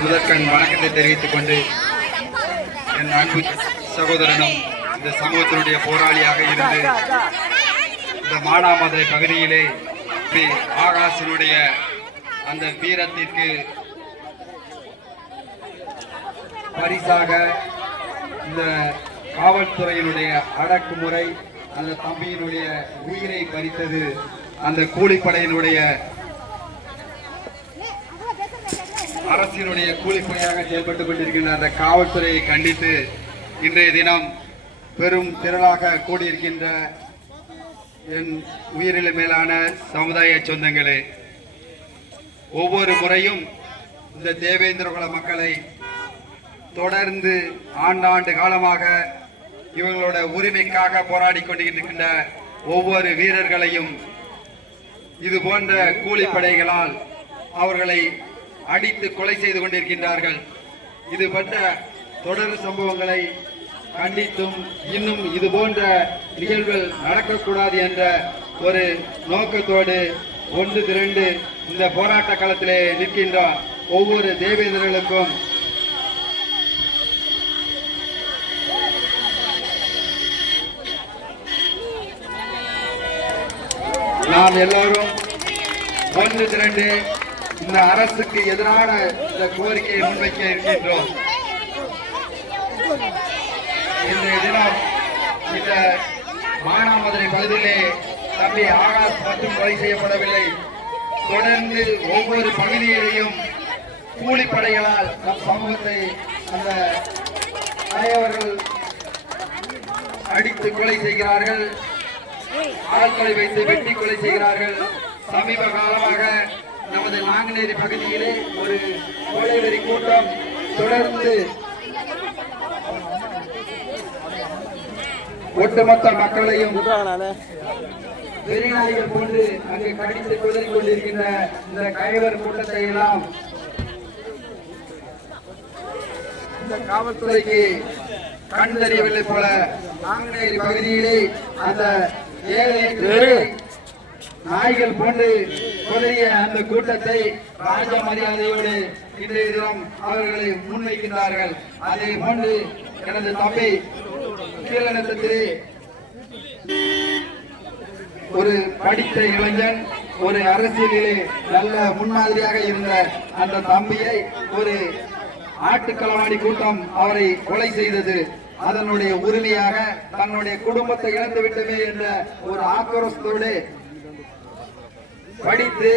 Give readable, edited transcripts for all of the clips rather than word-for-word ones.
முதற்கண் வணக்கத்தை தெரிவித்துக் கொண்டு என் அன்பு சகோதரனும் இந்த சமூகத்தினுடைய போராளியாக இருந்து இந்த மானாமதுரை பகுதியிலே ஆகாசினுடைய அந்த வீரத்திற்கு பரிசாக இந்த காவல்துறையினுடைய அடக்குமுறை அந்த தம்பியினுடைய உயிரை பறித்தது அந்த கூலிப்படையினுடைய அரசினுடைய கூலிப்படையாக செயல்பட்டுக் கொண்டிருக்கின்ற அந்த காவல்துறையை கண்டித்து இன்றைய தினம் பெரும் திரளாக கூடியிருக்கின்ற என் உயிரில மேலான சமுதாய சொந்தங்களே, ஒவ்வொரு முறையும் இந்த தேவேந்திரகுல மக்களை தொடர்ந்து ஆண்டாண்டு காலமாக இவங்களோட உரிமைக்காக போராடி கொண்டிருக்கின்ற ஒவ்வொரு வீரர்களையும் இது போன்ற கூலிப்படைகளால் அவர்களை அடித்து கொலை செய்து கொண்டிருக்கின்றார்கள். இது போன்ற தொடர் சம்பவங்களை கண்டித்தும் இன்னும் இது போன்ற நிகழ்வுகள் நடக்கக்கூடாது என்ற ஒரு நோக்கத்தோடு ஒன்று திரண்டு இந்த போராட்ட களத்திலே நிற்கின்ற ஒவ்வொரு தேவேந்திரர்களுக்கும் நாம் எல்லோரும் ஒன்று திரண்டு இந்த அரசுக்கு எதிரான இந்த கோரிக்கையை முன்வைக்க இருக்கின்றோம். இன்றைய தினம் இந்த மானாமதுரை பகுதியிலே தம்பி ஆகாஷ் மட்டும் கொலை செய்யப்படவில்லை. தொடர்ந்து ஒவ்வொரு பகுதியிலேயும் கூலிப்படைகளால் நம் சமூகத்தை அந்த தலைவர்கள் அடித்து கொலை செய்கிறார்கள், ஆட்களை வைத்து வெட்டி கொலை செய்கிறார்கள். சமீப காலமாக நமது நாங்குநேரி பகுதியிலே ஒரு கொலைவெறி கூட்டம் தொடர்ந்து ஒட்டுமொத்த மக்களையும் வெறிநாய்கள் போன்று அங்கு கடித்து குதறிக் கொண்டிருக்கின்ற இந்த கைவர் கூட்டத்தை எல்லாம் இந்த காவல்துறைக்கு கண் தெரியவில்லை போல நாங்குநேரி பகுதியிலே அந்த ஏழை நாய்கள் போன்று கொலைய அந்த கூட்டத்தை ராஜ மரியாதையோடு இன்றைய தினம் அவர்களை முன்வைக்கின்றார்கள். அதே போன்று எனது தம்பி கீழனத்திலே ஒரு படித்த இளைஞன், ஒரு அரசியலிலே நல்ல முன்மாதிரியாக இருந்த அந்த தம்பியை ஒரு ஆட்டுக்களவாடி கூட்டம் அவரை கொலை செய்தது. அதனுடைய உரிமையாக தன்னுடைய குடும்பத்தை இழந்து விட்டமே என்ற ஒரு ஆக்ரோஷத்தோடு படித்து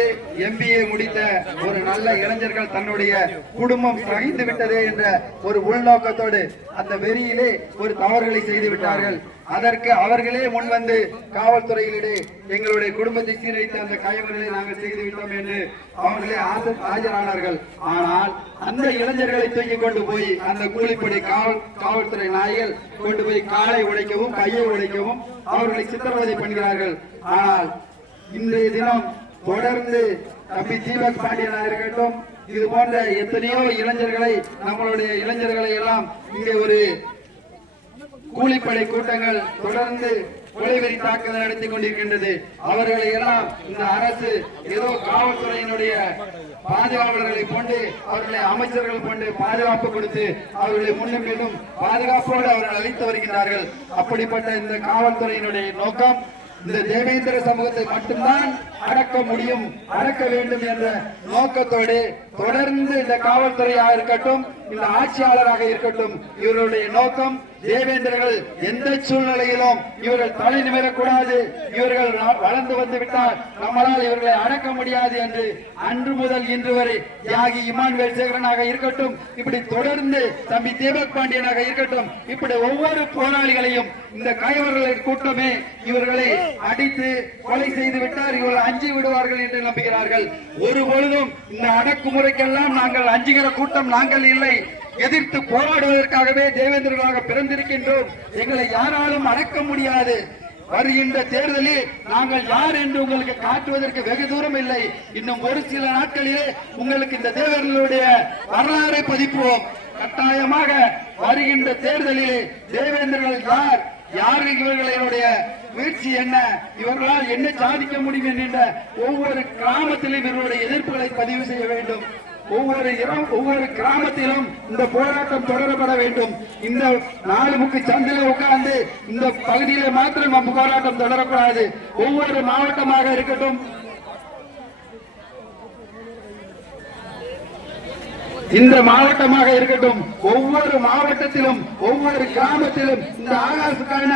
MBA முடித்த ஒரு நல்ல இளைஞர்கள் தன்னுடைய குடும்பம் சகிந்து விட்டதே என்ற ஒரு உள்நோக்கத்தோடு அந்த வெறியிலே ஒரு தவறுகளை செய்து விட்டார்கள். அதற்கு அவர்களே முன்வந்து காவல்துறையிலே எங்களுடைய குடும்பத்தை சீரழித்த அந்த கைவர்களை நாங்கள் செய்து விட்டோம் என்று அவர்களே ஆஜரானார்கள். ஆனால் அந்த இளைஞர்களை தூக்கி கொண்டு போய் அந்த கூலிப்படை காவல்துறை நாய்கள் கொண்டு போய் காலை உடைக்கவும் கையை உடைக்கவும் அவர்களை சித்திரவதை பண்ணுகிறார்கள். ஆனால் இன்றைய தினம் தொடர்ந்து தம்பி தீபக் பாண்டியனாக இருக்கட்டும், இது போன்ற எத்தனையோ இளைஞர்களை நம்மளுடைய இளைஞர்களை எல்லாம் இங்கே ஒரு கூலிப்படை கூட்டங்கள் தொடர்ந்து கொலைவெறி தாக்குதல் நடத்தி கொண்டிருக்கின்றது. அவர்களை எல்லாம் இந்த அரசு ஏதோ காவல்துறையினுடைய பாதுகாவலர்களை கொண்டு அவர்களை அமைச்சர்கள் கொண்டு பாதுகாப்பு கொடுத்து அவர்களை முன்னும் பின்னும் பாதுகாப்போடு அவர்கள் அளித்து வருகின்றார்கள். அப்படிப்பட்ட இந்த காவல்துறையினுடைய நோக்கம் இந்த தேவேந்திர சமூகத்தை மட்டும்தான் அடக்க முடியும், அடக்க வேண்டும் என்ற நோக்கத்தோடு தொடர்ந்து இந்த காவல்துறையாக இருக்கட்டும், இந்த ஆட்சியாளராக இருக்கட்டும், இவர்களுடைய நோக்கம் தேவேந்திரர்கள் எந்த சூழ்நிலையிலும் இவர்கள் தலை நிமிரக்கூடாது, இவர்கள் வளர்ந்து வந்து விட்டால் நம்மளால் இவர்களை அடக்க முடியாது என்று அன்று முதல் இன்று வரை தியாகி இமானுவேல் சேகரனாக இருக்கட்டும், இப்படி தொடர்ந்து தம்பி தீபக் பாண்டியனாக இருக்கட்டும், இப்படி ஒவ்வொரு போராளிகளையும் இந்த கைவர்கள் கூட்டமே இவர்களை அடித்து கொலை செய்து விட்டார், இவர்கள் அஞ்சி விடுவார்கள் என்று நம்புகிறார்கள். ஒரு பொழுதும் இந்த அடக்குமுறைக்கெல்லாம் நாங்கள் அஞ்சுகிற கூட்டம் நாங்கள் இல்லை. எதிர்த்து போராடுவதற்காகவே தேவேந்திரர்களாக பிறந்திருக்கின்றோம். எங்களை யாராலும் அடக்க முடியாது. வருகின்ற தேர்தலில் நாங்கள் யார் என்று உங்களுக்கு காட்டுவதற்கு வெகு தூரம் இல்லை. இன்னும் ஒரு சில நாட்களிலே உங்களுக்கு இந்த தேவேந்திரர்களுடைய வரலாறை பதிப்போம். கட்டாயமாக வருகின்ற தேர்தலிலே தேவேந்திரர்கள் யார், யாரு இவர்களுடைய முயற்சி என்ன, இவர்களால் என்ன சாதிக்க முடியும் என்கின்ற ஒவ்வொரு கிராமத்திலும் இவர்களுடைய எதிர்ப்புகளை பதிவு செய்ய வேண்டும். ஒவ்வொரு கிராமத்திலும் இந்த போராட்டம் தொடரப்பட வேண்டும். இந்த 4 முக்கு சந்தில உட்கார்ந்து இந்த பகுதியில மாத்திரம் நம்ம போராட்டம் தொடரக்கூடாது. ஒவ்வொரு மாவட்டமாக இருக்கட்டும், இந்த மாவட்டமாக இருக்கட்டும், ஒவ்வொரு மாவட்டத்திலும் ஒவ்வொரு கிராமத்திலும் இந்த ஆகாசுக்கான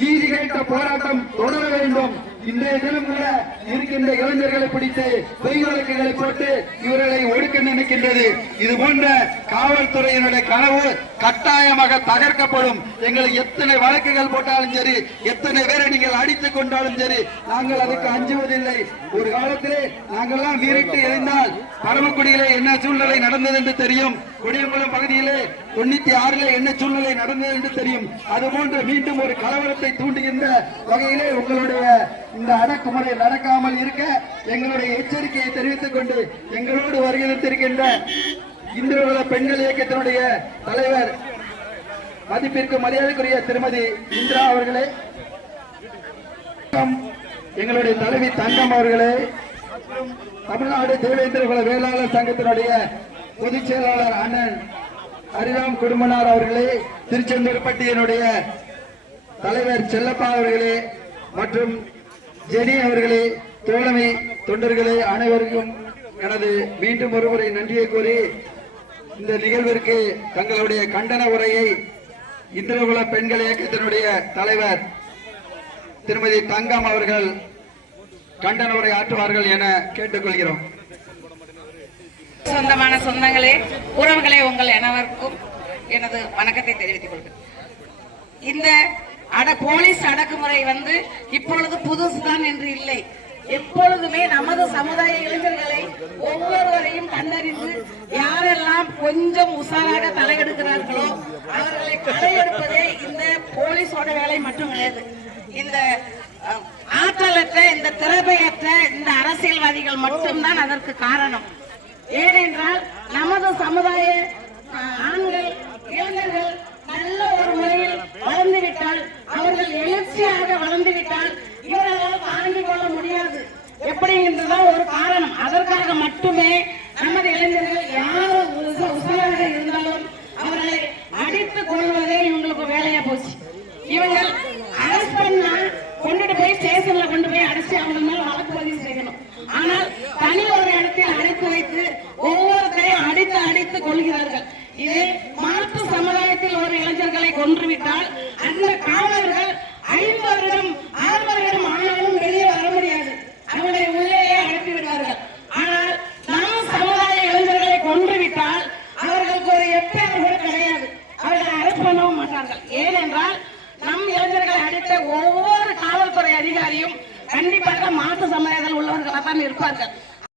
நீதி கேட்ட போராட்டம் தொடர வேண்டும். இன்றைய தினம் கூட இருக்கின்ற இளைஞர்களை பிடித்து பொய் வழக்குகளை போட்டு இவர்களை ஒடுக்க நினைக்கின்றது. இது போன்ற காவல்துறையினுடைய கனவு கட்டாயமாக தகர்க்கப்படும். எங்களுக்கு எத்தனை வழக்குகள் போட்டாலும் சரி, எத்தனை பேரை நீங்கள் அடித்துக் கொண்டாலும் சரி, நாங்கள் அதுக்கு அஞ்சுவதில்லை. ஒரு காலத்திலே நாங்கள்லாம் வீரிட்டு எழுந்தால் பரமக்குடியிலே என்ன சூழ்நிலை நடந்தது என்று தெரியும். கொடியங்குளம் பகுதியிலே 96 என்ன சூழ்நிலை நடந்தது என்று தெரியும். அதுபோன்று மீண்டும் ஒரு கலவரத்தை தூண்டுகின்ற வகையிலே உங்களுடைய இந்த அடக்குமுறை நடக்காமல் இருக்க எங்களுடைய எச்சரிக்கையை தெரிவித்துக் கொண்டு எங்களோடு வருகின்ற இந்திரகுல பெண்கள் இயக்கத்தினுடைய தலைவர் மதிப்பிற்கு மரியாதைக்குரிய திருமதி இந்திரா அவர்களே, எங்களுடைய தலைவி தங்கம் அவர்களே, தமிழ்நாடு தேவேந்திரகுல வேளாளர் சங்கத்தினுடைய பொதுச் செயலாளர் அண்ணன் ஹரிராம் குடும்பனார் அவர்களே, திருச்செந்தூர்பட்டியினுடைய தலைவர் செல்லப்பா அவர்களே மற்றும் ஜெனி அவர்களே, தோழமை தொண்டர்களே, அனைவருக்கும் எனது மீண்டும் ஒருமுறை நன்றியை கூறி இந்த நிகழ்விற்கு தங்களுடைய கண்டன உரையை இந்திரகுல பெண்கள் இயக்கத்தினுடைய தலைவர் திருமதி தங்கம் அவர்கள் கண்டன உரை ஆற்றுவார்கள் என கேட்டுக்கொள்கிறோம். சொந்தமான சொந்தங்களே, உறவுகளே, உங்கள் அனைவருக்கும் எனது வணக்கத்தை தெரிவித்துக் கொள்கிறேன். இந்த போலீஸ் அடக்குமுறை இப்பொழுது புதுசுதான் என்று இல்லை. எப்பொழுதுமே நமது சமுதாய இளைஞர்களை ஒவ்வொருவரையும் கண்டறிந்து யாரெல்லாம் கொஞ்சம் உஷாராக தலையெடுக்கிறார்களோ அவர்களை களையெடுப்பதே இந்த போலீஸோட வேலை மட்டும் கிடையாது. இந்த ஆற்றலற்ற, இந்த திறமையற்ற இந்த அரசியல்வாதிகள் மட்டும்தான் அதற்கு காரணம். ஏனென்றால் நமது சமுதாய ஆண்கள் இளைஞர்கள் நல்ல ஒரு முறையில் வளர்ந்துவிட்டால், அவர்கள் எழுச்சியாக வளர்ந்துவிட்டால் இவர்களால் தாங்கிக் கொள்ள முடியாது எப்படிங்கிறதுதான் ஒரு காரணம். அதற்காக மட்டுமே நமது இளைஞர்கள் யாரும் உஷாராக இருந்தாலும் அவர்களை அடித்துக் கொள்வதே இவங்களுக்கு வேலையா போச்சு. இவங்கள் அரெஸ்ட் பண்ணா கொண்டுட்டு போய் ஸ்டேஷன்ல கொண்டு போய் அடைச்சு அவங்க மேல வழக்கு பதிவு செய்யணும். ஆனால் தனி ஒரு இடத்தில் அடைத்து வைத்து ஒவ்வொருத்தரையும் அடித்து கொள்கிறார்கள். இது மாற்று சமுதாயத்தில் ஒரு இளைஞர்களை கொன்றுவிட்டால் அந்த காவலர்கள் 5 வருடம் 6 வருடம் ஆனாலும் வெளியே வர முடியாது, அவர்களை உள்ளேயே அழைத்து விடுவார்கள். ஆனால் நம் சமுதாய இளைஞர்களை கொன்றுவிட்டால் அவர்களுக்கு ஒரு எஃப்ஐஆர் கூட கிடையாது, அவர்களை அரெஸ்ட் பண்ணவும் மாட்டார்கள். ஏனென்றால் நம் இளைஞர்களை அடித்த ஒவ்வொரு காவல்துறை அதிகாரியும் கண்டிப்பாக மாற்று சமுதாயத்தில் உள்ளவர்களாக தான் இருப்பார்கள்.